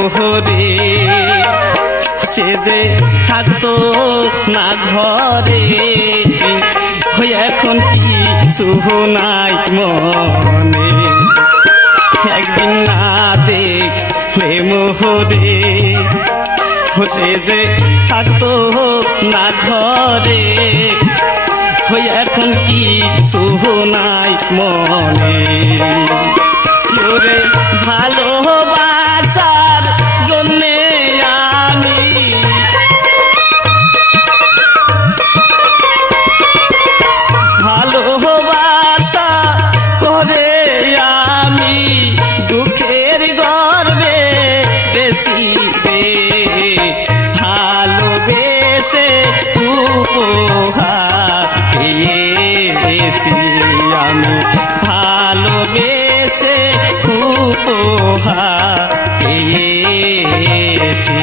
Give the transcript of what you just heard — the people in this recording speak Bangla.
মোহরে সে যে থাকতো না ঘরে এখন কিছু নাই মনে একদিন না দেখলে মোহরে সে যে থাকতো না ঘরে এখন কিছু নাই মনে ভালোবাসার জন্যে আমি ভালোবাসা করে আমি দুঃখের গর্বে বেশি রে ভালোবেসে উপহার পেয়েছি আমি ভালোবেসে উপহার পেয়েছি